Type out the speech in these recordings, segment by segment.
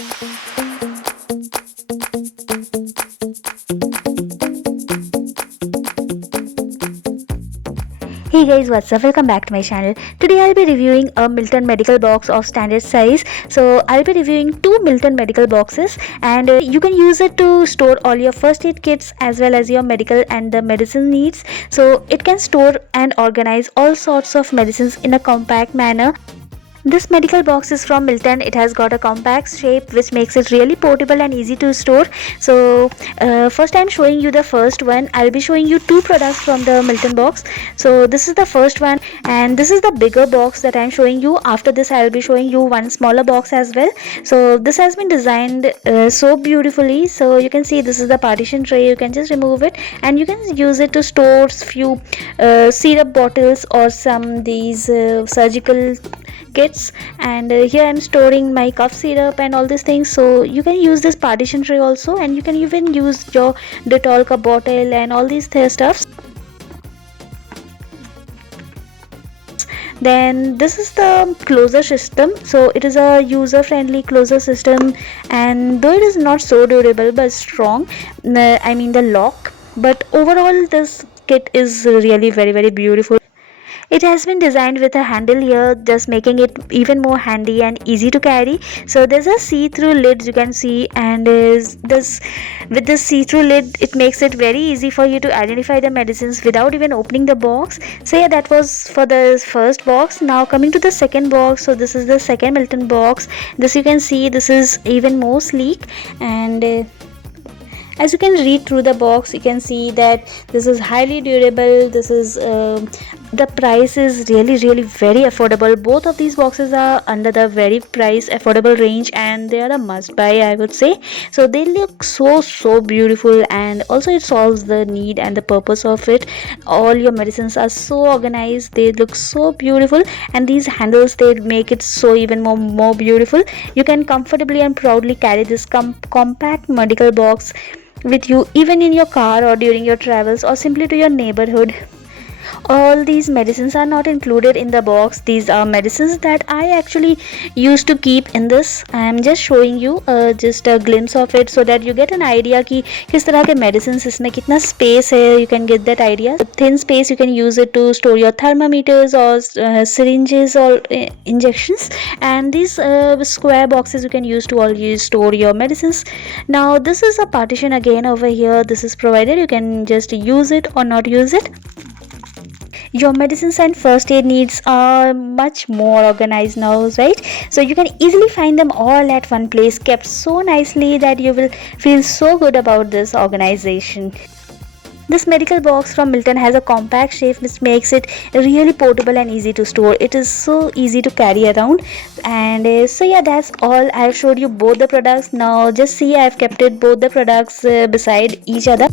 Hey guys, what's up? Welcome back to my channel. Today I'll be reviewing a Milton medical box of standard size. So I'll be reviewing two Milton medical boxes, and you can use it to store all your first aid kits as well as your medical and the medicine needs. So it can store and organize all sorts of medicines in a compact manner. This medical box is from Milton. It has got a compact shape which makes it really portable and easy to store. So first I'm showing you the first one. I'll be showing you two products from the Milton box. So this is the first one, and this is the bigger box that I'm showing you. After this I'll be showing you one smaller box as well. So this has been designed so beautifully. So you can see this is the partition tray. You can just remove it and you can use it to store few syrup bottles or some these surgical kits. And here I'm storing my cough syrup and all these things. So you can use this partition tray also, and you can even use your Dettol cup bottle and all these stuffs. Then this is the closure system. So it is a user friendly closure system, and though it is not so durable but strong, I mean the lock, but overall this kit is really very beautiful. It has been designed with a handle here, just making it even more handy and easy to carry. So there's a see-through lid you can see, and this with this see-through lid it makes it very easy for you to identify the medicines without even opening the box. So yeah, that was for the first box. Now coming to the second box. So this is the second Milton box. This you can see this is even more sleek, and as you can read through the box you can see that this is highly durable. This is the price is really very affordable. Both of these boxes are under the very price affordable range, and they are a must buy, I would say. So they look so beautiful, and also it solves the need and the purpose of it. All your medicines are so organized, they look so beautiful, and these handles they make it so even more beautiful. You can comfortably and proudly carry this compact medical box with you even in your car or during your travels or simply to your neighborhood. All these medicines are not included in the box. These are medicines that I actually used to keep in this. I am just showing you just a glimpse of it so that you get an idea कि किस तरह के medicines इसमें कितना space है. You can get that idea. Thin space you can use it to store your thermometers or syringes or injections, and these square boxes you can use to always store your medicines. Now this is a partition again over here. This is provided. You can just use it or not use it. Your medicines and first aid needs are much more organized now, right? So you can easily find them all at one place, kept so nicely that you will feel so good about this organization. This medical box from Milton has a compact shape which makes it really portable and easy to store. It is so easy to carry around. And so yeah, that's all. I've showed you both the products. Now just see, I've kept it both the products beside each other.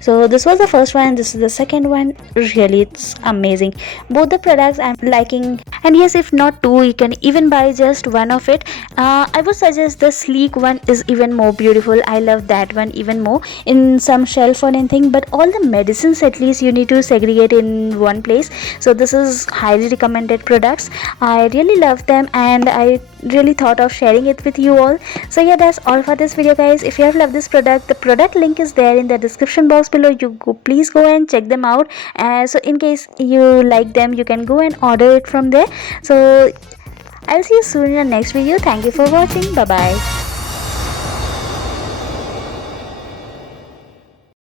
So this was the first one, this is the second one. Really, it's amazing. Both the products I'm liking, and yes, if not two, you can even buy just one of it. I would suggest the sleek one is even more beautiful. I love that one even more in some shelf or anything. But all the medicines at least you need to segregate in one place. So this is highly recommended products. I really love them, and I really thought of sharing it with you all. So yeah, that's all for this video guys. If you have loved this product, the product link is there in the description box below. Please go and check them out. So in case you like them, you can go and order it from there. So I'll see you soon in the next video. Thank you for watching. Bye bye.